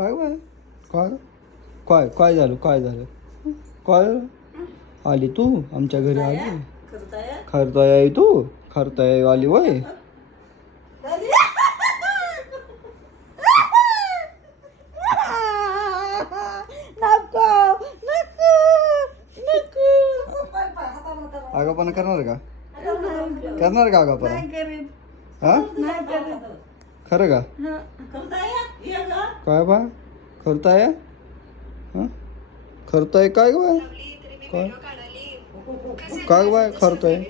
काय बाय काय काय काय झालं काय झालं काय आली तू आमच्या घरी आली खरताय आई तू खरताय आली वय आगापणा करणार का करणार का आगापणा हा खरं का काय बा खरताय हा खरताय काय बाय काय काय बाय खरताय